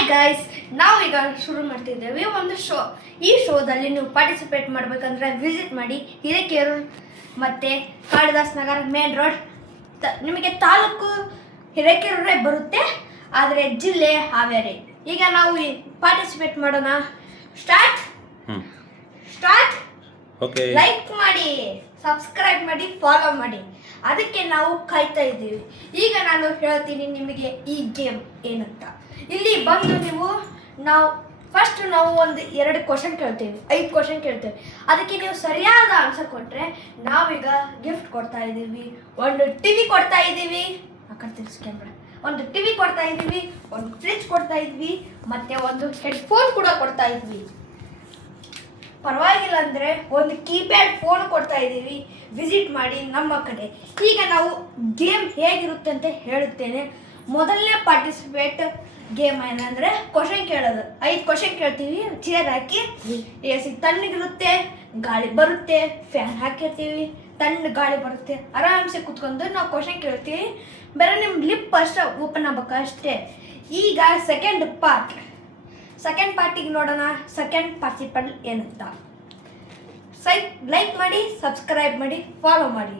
Hi guys, ನಾವು ಈಗ ಶುರು ಮಾಡ್ತಿದ್ದೇವೆ ಒಂದು ಶೋ. ಈ ಶೋದಲ್ಲಿ ನೀವು ಪಾರ್ಟಿಸಿಪೇಟ್ ಮಾಡಬೇಕಂದ್ರೆ ವಿಸಿಟ್ ಮಾಡಿ ಹಿರೇಕೆರೂರು ಮತ್ತು ಕಾಳಿದಾಸ್ ನಗರ ಮೇನ್ ರೋಡ್. ನಿಮಗೆ ತಾಲೂಕು ಹಿರೇಕೆರೂರೇ ಬರುತ್ತೆ, ಆದರೆ ಜಿಲ್ಲೆ ಹಾವೇರಿ. ಈಗ ನಾವು ಪಾರ್ಟಿಸಿಪೇಟ್ ಮಾಡೋಣ. ಸ್ಟಾರ್ಟ್. ಓಕೆ, ಲೈಕ್ ಮಾಡಿ, ಸಬ್ಸ್ಕ್ರೈಬ್ ಮಾಡಿ, ಫಾಲೋ ಮಾಡಿ. ಅದಕ್ಕೆ ನಾವು ಕಾಯ್ತಾ ಇದ್ದೀವಿ. ಈಗ ನಾನು ಹೇಳ್ತೀನಿ ನಿಮಗೆ ಈ ಗೇಮ್ ಏನಂತ. ಇಲ್ಲಿ ಬಂದು ನಾವು ಒಂದು 2 ಕ್ವಶನ್ ಕೇಳ್ತೇವೆ, 5 ಕ್ವಶನ್ ಕೇಳ್ತೇವೆ. ಅದಕ್ಕೆ ನೀವು ಸರಿಯಾದ ಆನ್ಸರ್ ಕೊಟ್ಟರೆ ನಾವೀಗ ಗಿಫ್ಟ್ ಕೊಡ್ತಾ ಇದ್ದೀವಿ. ಒಂದು ಟಿವಿ ಕೊಡ್ತಾ ಇದ್ದೀವಿ, ಕ್ಯಾಮ್ರಾ, ಒಂದು ಟಿವಿ ಕೊಡ್ತಾ ಇದ್ದೀವಿ, ಒಂದು ಫ್ರಿಜ್ ಕೊಡ್ತಾ ಇದ್ವಿ, ಮತ್ತೆ ಒಂದು ಹೆಡ್ಫೋನ್ ಕೂಡ ಕೊಡ್ತಾ ಇದ್ವಿ. ಪರವಾಗಿಲ್ಲ ಅಂದರೆ ಒಂದು ಕೀಪ್ಯಾಡ್ ಫೋನ್ ಕೊಡ್ತಾ ಇದ್ದೀವಿ. ವಿಸಿಟ್ ಮಾಡಿ ನಮ್ಮ ಕಡೆ. ಈಗ ನಾವು ಗೇಮ್ ಹೇಗಿರುತ್ತೆ ಅಂತ ಹೇಳುತ್ತೇನೆ. ಮೊದಲನೇ ಪಾರ್ಟಿಸಿಪೇಟ್ ಗೇಮ್ ಏನಂದರೆ ಕ್ವಶನ್ ಕೇಳೋದು. 5 ಕ್ವಶನ್ ಕೇಳ್ತೀವಿ. ಚೇರ್ ಹಾಕಿ, AC ತಣ್ಣಗಿರುತ್ತೆ, ಗಾಳಿ ಬರುತ್ತೆ, ಫ್ಯಾನ್ ಹಾಕಿರ್ತೀವಿ, ತಣ್ಣ ಗಾಳಿ ಬರುತ್ತೆ. ಆರಾಮ್ಸೆ ಕುತ್ಕೊಂಡು ನಾವು ಕ್ವಶನ್ ಕೇಳ್ತೀವಿ. ಬೇರೆ ನಿಮ್ಮ ಲಿಪ್ ಅಷ್ಟೇ ಓಪನ್ ಆಗ್ಬೇಕು ಅಷ್ಟೇ. ಈಗ ಸೆಕೆಂಡ್ ಪಾರ್ಟಿಗೆ ನೋಡೋಣ. ಸೆಕೆಂಡ್ ಪಾರ್ಟಿಸಿಪೆಂಟ್ ಏನಂತ. ಲೈಕ್ ಮಾಡಿ, ಸಬ್ಸ್ಕ್ರೈಬ್ ಮಾಡಿ, ಫಾಲೋ ಮಾಡಿ.